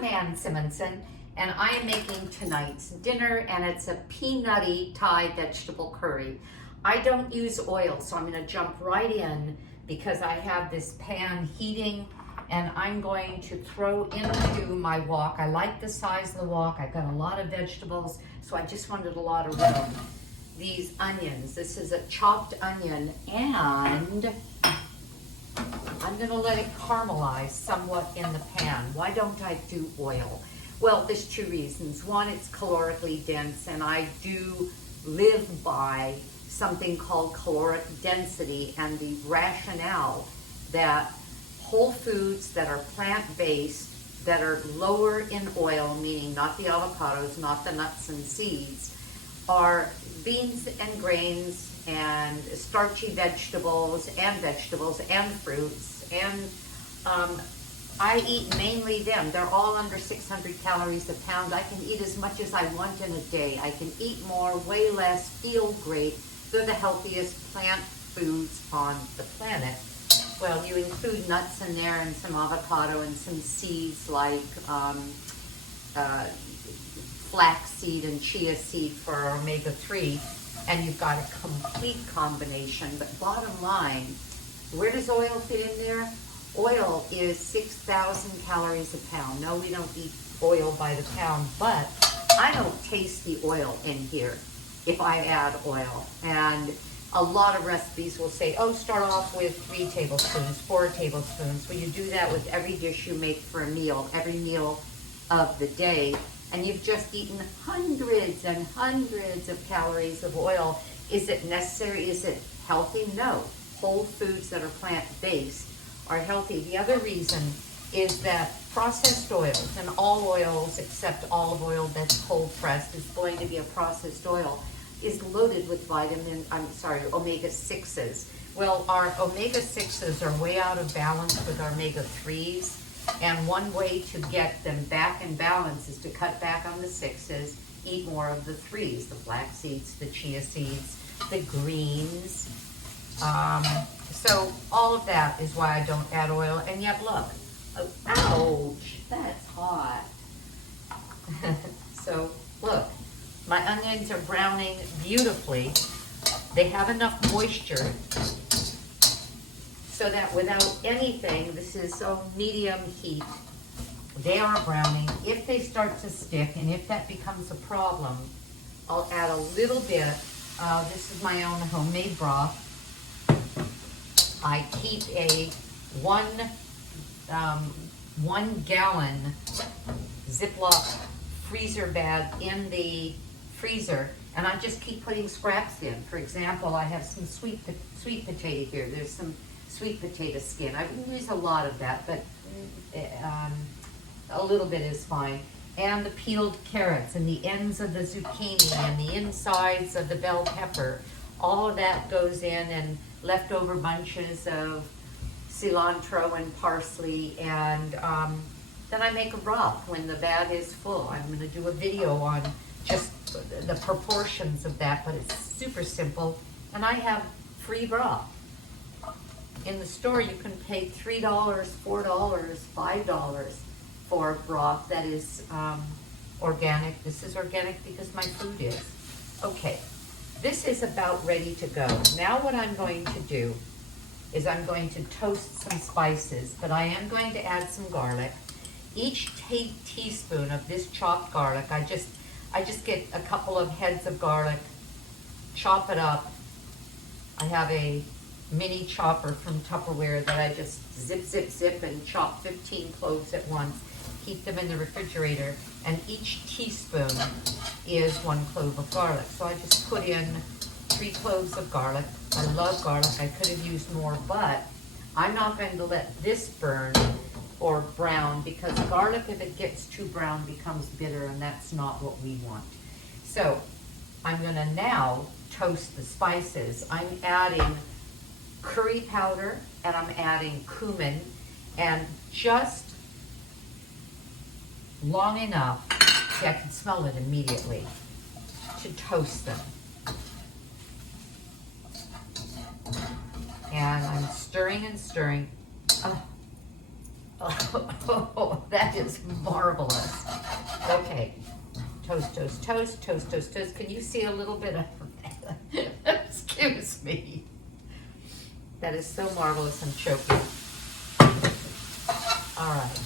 I'm Ann Simonson, and I am making tonight's dinner, and it's a peanutty Thai vegetable curry. I don't use oil, so I'm going to jump right in because I have this pan heating, and I'm going to throw into my wok. I like the size of the wok. I've got a lot of vegetables, so I just wanted a lot of room. These onions, this is a chopped onion, and I'm gonna let it caramelize somewhat in the pan. Why don't I do oil? Well, there's two reasons. One, it's calorically dense, and I do live by something called caloric density and the rationale that whole foods that are plant-based, that are lower in oil, meaning not the avocados, not the nuts and seeds, are beans and grains and starchy vegetables and fruits, and I eat mainly them. They're all under 600 calories a pound. I can eat as much as I want in a day. I can eat more, way less, feel great. They're the healthiest plant foods on the planet. Well, you include nuts in there and some avocado and some seeds like flaxseed and chia seed for omega-3, and you've got a complete combination. But bottom line, where does oil fit in there? Oil is 6,000 calories a pound. No, we don't eat oil by the pound, but I don't taste the oil in here if I add oil. And a lot of recipes will say, oh, start off with 3 tablespoons, 4 tablespoons. Well, you do that with every dish you make for a meal, every meal of the day, and you've just eaten hundreds and hundreds of calories of oil. Is it necessary? Is it healthy? No. Whole foods that are plant-based are healthy. The other reason is that processed oils, and all oils except olive oil that's cold pressed is going to be a processed oil, is loaded with omega-6s. Well, our omega-6s are way out of balance with our omega-3s. And one way to get them back in balance is to cut back on the 6s, eat more of the 3s, the flax seeds, the chia seeds, the greens. So all of that is why I don't add oil. And yet look, oh, ouch, that's hot. So look, my onions are browning beautifully. They have enough moisture so that without anything, this is medium heat, they are browning. If they start to stick, and if that becomes a problem, I'll add a little bit. This is my own homemade broth. I keep a 1 gallon Ziploc freezer bag in the freezer, and I just keep putting scraps in. For example, I have some sweet potato here. There's some sweet potato skin. I wouldn't use a lot of that, but a little bit is fine. And the peeled carrots and the ends of the zucchini and the insides of the bell pepper. All of that goes in, and leftover bunches of cilantro and parsley, and then I make a broth when the bag is full. I'm going to do a video on just the proportions of that, but it's super simple, and I have free broth. In the store, you can pay $3, $4, $5 for broth that is organic. This is organic because my food is. Okay, this is about ready to go. Now what I'm going to do is I'm going to toast some spices, but I am going to add some garlic. Each teaspoon of this chopped garlic, I just get a couple of heads of garlic, chop it up. I have a mini chopper from Tupperware that I just zip and chop 15 cloves at once. Keep them in the refrigerator, and each teaspoon is 1 clove of garlic. So I just put in 3 cloves of garlic. I love garlic. I could have used more, but I'm not going to let this burn or brown, because garlic, if it gets too brown, becomes bitter, and that's not what we want. So I'm going to now toast the spices. I'm adding curry powder, and I'm adding cumin, and just long enough, see, I can smell it immediately, to toast them. And I'm stirring and stirring. Oh, Oh, that is marvelous. Okay, toast, toast, toast, toast, toast, toast. Can you see a little bit of excuse me. That is so marvelous, I'm choking. All right.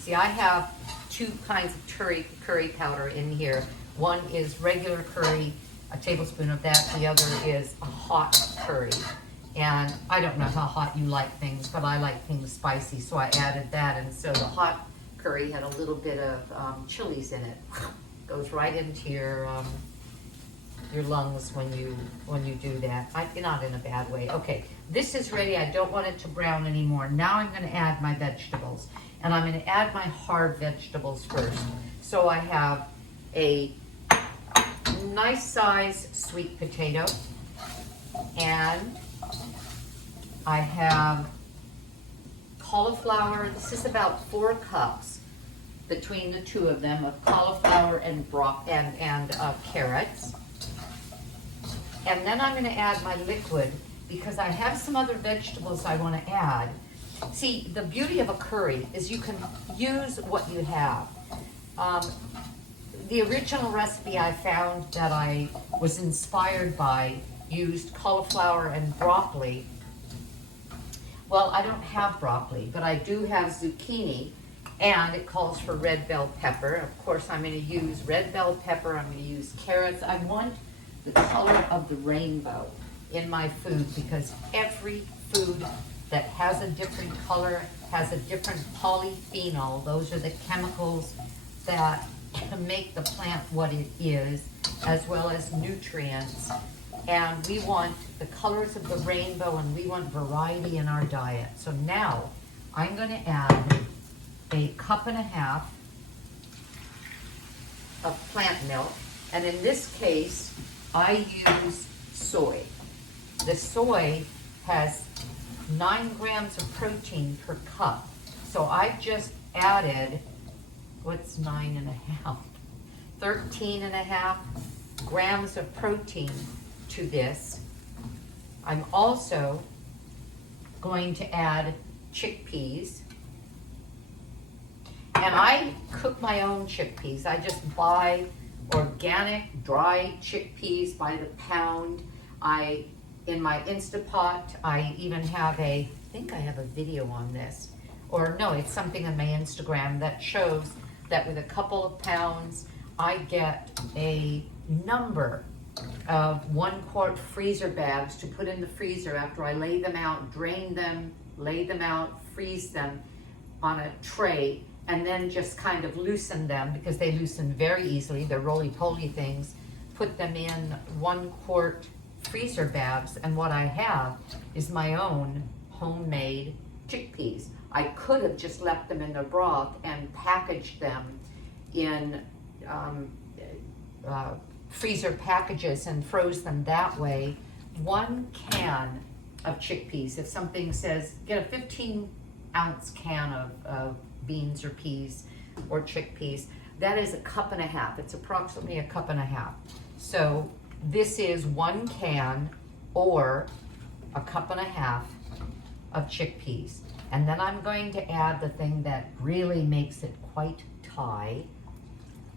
See, I have two kinds of curry powder in here. One is regular curry, a tablespoon of that. The other is a hot curry. And I don't know how hot you like things, but I like things spicy, so I added that. And so the hot curry had a little bit of chilies in it. Goes right into your lungs when you do that. Not in a bad way. Okay, this is ready. I don't want it to brown anymore. Now I'm going to add my vegetables, and I'm going to add my hard vegetables first. So I have a nice size sweet potato, and I have cauliflower. This is about 4 cups between the two of them of cauliflower and carrots. And then I'm going to add my liquid because I have some other vegetables I want to add. See, the beauty of a curry is you can use what you have. The original recipe I found that I was inspired by used cauliflower and broccoli. Well, I don't have broccoli, but I do have zucchini, and it calls for red bell pepper. Of course, I'm going to use red bell pepper. I'm going to use carrots. I want the color of the rainbow in my food because every food that has a different color has a different polyphenol. Those are the chemicals that make the plant what it is, as well as nutrients. And we want the colors of the rainbow, and we want variety in our diet. So now I'm going to add a 1.5 cups of plant milk. And in this case, I use soy. The soy has 9 grams of protein per cup. So I just added, what's 9.5? 13.5 grams of protein to this. I'm also going to add chickpeas. And I cook my own chickpeas. I just buy organic, dry chickpeas by the pound. In my Instapot, I even have I think I have a video on this. Or no, it's something on my Instagram that shows that with a couple of pounds, I get a number of 1 quart freezer bags to put in the freezer after I lay them out, drain them, lay them out, freeze them on a tray, and then just kind of loosen them because they loosen very easily. They're roly-poly things. Put them in 1 quart freezer bags, and what I have is my own homemade chickpeas. I could have just left them in the broth and packaged them in freezer packages and froze them that way. 1 can of chickpeas. If something says get a 15-ounce can of beans or peas or chickpeas, that is a 1.5 cups. It's approximately a 1.5 cups. So this is 1 can or a 1.5 cups of chickpeas. And then I'm going to add the thing that really makes it quite Thai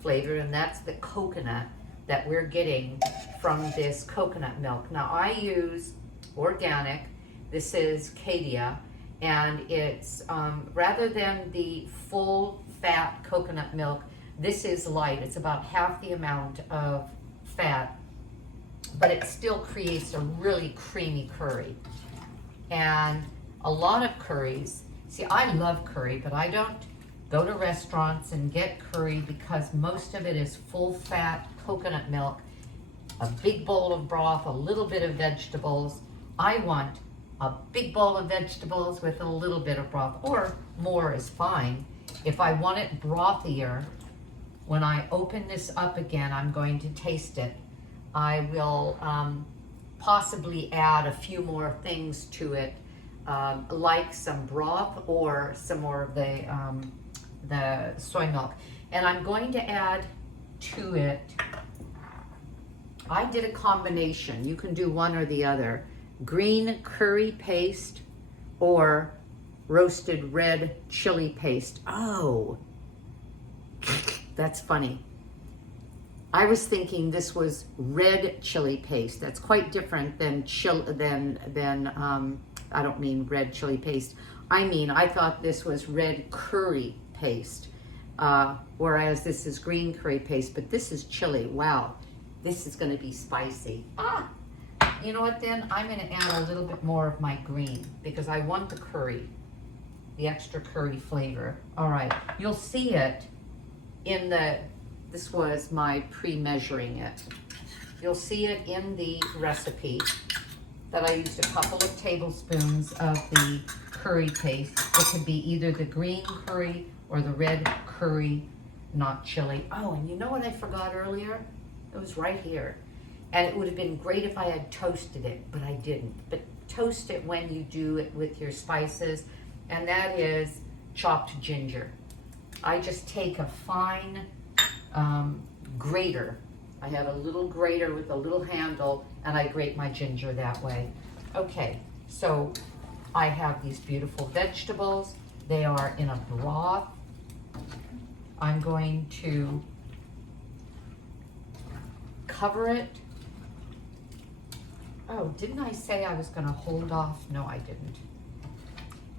flavor, and that's the coconut that we're getting from this coconut milk. Now I use organic. This is Cadia, and it's rather than the full fat coconut milk, this is light. It's about half the amount of fat, but it still creates a really creamy curry. And a lot of curries, see, I love curry, but I don't go to restaurants and get curry because most of it is full fat coconut milk, a big bowl of broth, a little bit of vegetables. I want a big bowl of vegetables with a little bit of broth, or more is fine. If I want it brothier, when I open this up again, I'm going to taste it. I will possibly add a few more things to it, like some broth or some more of the soy milk. And I'm going to add to it, I did a combination. You can do one or the other. Green curry paste or roasted red chili paste. Oh, that's funny. I was thinking this was red chili paste. That's quite different than I don't mean red chili paste. I thought this was red curry paste, whereas this is green curry paste, but this is chili. Wow, this is gonna be spicy. You know what then? I'm gonna add a little bit more of my green because I want the curry, the extra curry flavor. All right, you'll see it in this was my pre-measuring it. You'll see it in the recipe that I used a couple of tablespoons of the curry paste. It could be either the green curry or the red curry, not chili. Oh, and you know what I forgot earlier? It was right here. And it would have been great if I had toasted it, but I didn't. But toast it when you do it with your spices, and that is chopped ginger. I just take a fine grater. I have a little grater with a little handle, and I grate my ginger that way. Okay, so I have these beautiful vegetables. They are in a broth. I'm going to cover it. Oh, didn't I say I was going to hold off? No, I didn't.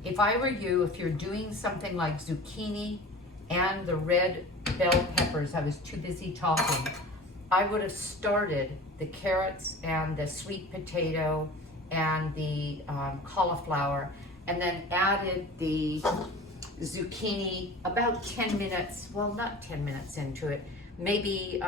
If I were you, if you're doing something like zucchini and the red bell peppers, I was too busy talking, I would have started the carrots and the sweet potato and the cauliflower, and then added the zucchini about 10 minutes, well, not 10 minutes into it, maybe,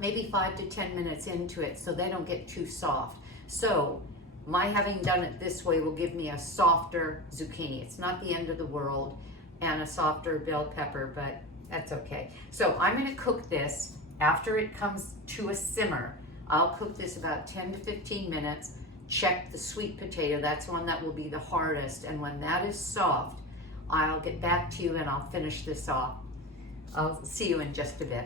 maybe 5 to 10 minutes into it, so they don't get too soft. So my having done it this way will give me a softer zucchini. It's not the end of the world, and a softer bell pepper, but that's okay. So I'm gonna cook this after it comes to a simmer. I'll cook this about 10 to 15 minutes. Check the sweet potato, that's one that will be the hardest, and when that is soft, I'll get back to you and I'll finish this off. I'll see you in just a bit.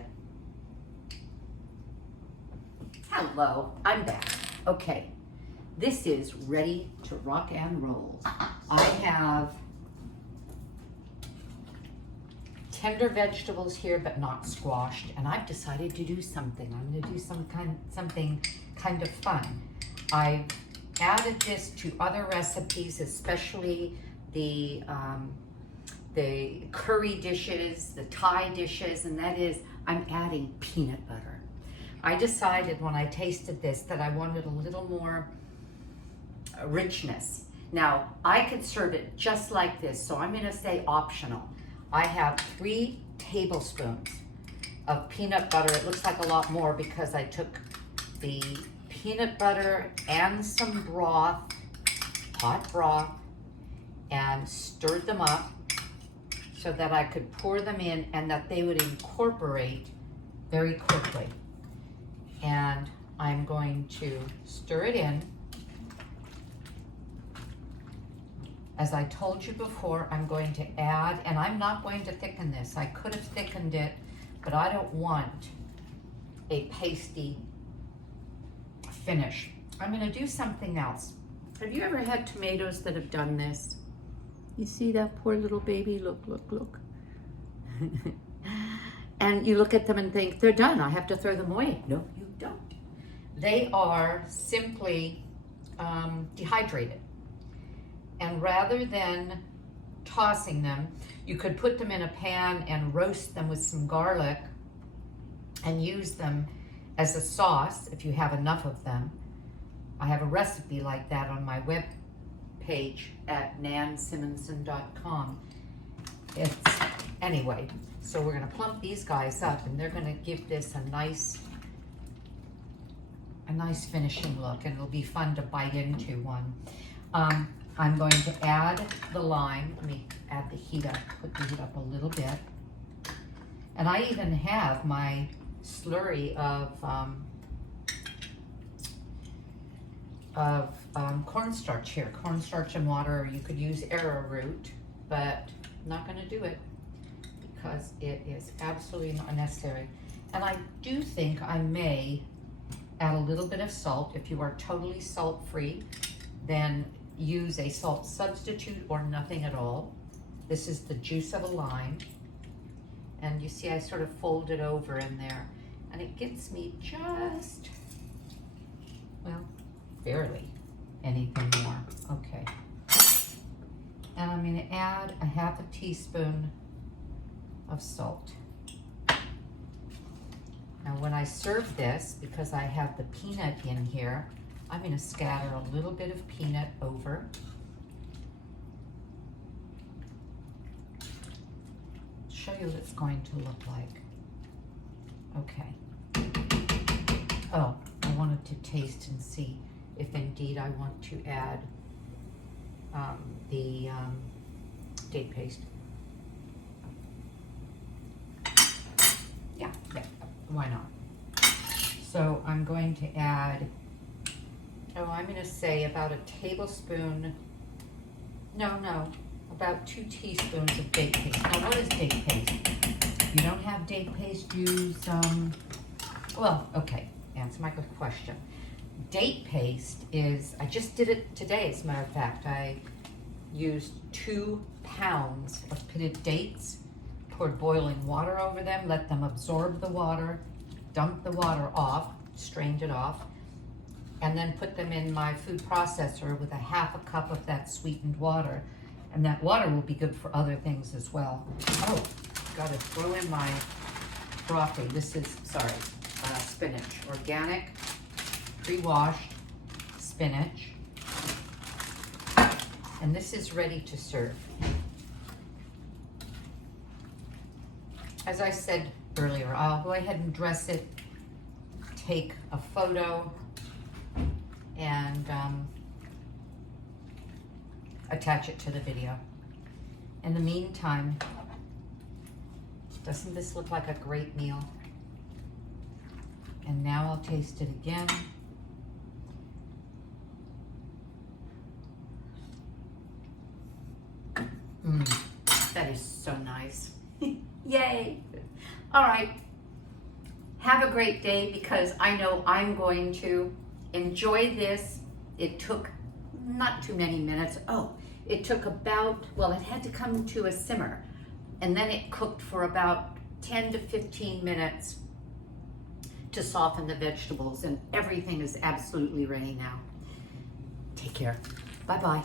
Hello, I'm back. Okay, this is ready to rock and roll. I have tender vegetables here, but not squashed, and I've decided to do something. I'm going to do something kind of fun. I've added this to other recipes, especially the curry dishes, the Thai dishes, and that is I'm adding peanut butter. I decided when I tasted this that I wanted a little more richness. Now, I could serve it just like this, so I'm going to say optional. I have 3 tablespoons of peanut butter. It looks like a lot more because I took the peanut butter and some broth, hot broth, and stirred them up so that I could pour them in and that they would incorporate very quickly. And I'm going to stir it in. As I told you before, I'm going to add, and I'm not going to thicken this. I could have thickened it, but I don't want a pasty finish. I'm going to do something else. Have you ever had tomatoes that have done this? You see that poor little baby? Look, look, look. And you look at them and think, they're done. I have to throw them away. No, you don't. They are simply dehydrated. And rather than tossing them, you could put them in a pan and roast them with some garlic and use them as a sauce if you have enough of them. I have a recipe like that on my web page at nansimonson.com. Anyway, so we're gonna plump these guys up and they're gonna give this a nice finishing look, and it'll be fun to bite into one. I'm going to add the lime. Let me add the heat up, put the heat up a little bit. And I even have my slurry of cornstarch here, cornstarch and water, or you could use arrowroot, but I'm not going to do it because it is absolutely not necessary. And I do think I may add a little bit of salt. If you are totally salt-free, then use a salt substitute or nothing at all. This is the juice of a lime. And you see I sort of fold it over in there. And it gets me just, well, barely anything more. Okay. And I'm going to add a half a teaspoon of salt. Now when I serve this, because I have the peanut in here, I'm going to scatter a little bit of peanut over. Show you what it's going to look like. Okay. Oh, I wanted to taste and see if indeed I want to add the date paste. Yeah, why not? So I'm going to add, I'm going to say about a tablespoon, about 2 teaspoons of date paste. Now what is date paste? If you don't have date paste, use, well, okay, answer my question. Date paste is, I just did it today as a matter of fact. I used 2 pounds of pitted dates, poured boiling water over them, let them absorb the water, dumped the water off, strained it off, and then put them in my food processor with a half a cup of that sweetened water. And that water will be good for other things as well. Oh, got to throw in my broccoli. This is, spinach. Organic, pre-washed spinach. And this is ready to serve. As I said earlier, I'll go ahead and dress it, take a photo, and attach it to the video. In the meantime, doesn't this look like a great meal? And now I'll taste it again. That is so nice. Yay. All right. Have a great day, because I know I'm going to enjoy this. It took not too many minutes. Oh, it took about, well, it had to come to a simmer, and then it cooked for about 10 to 15 minutes to soften the vegetables, and everything is absolutely ready now. Take care. Bye-bye.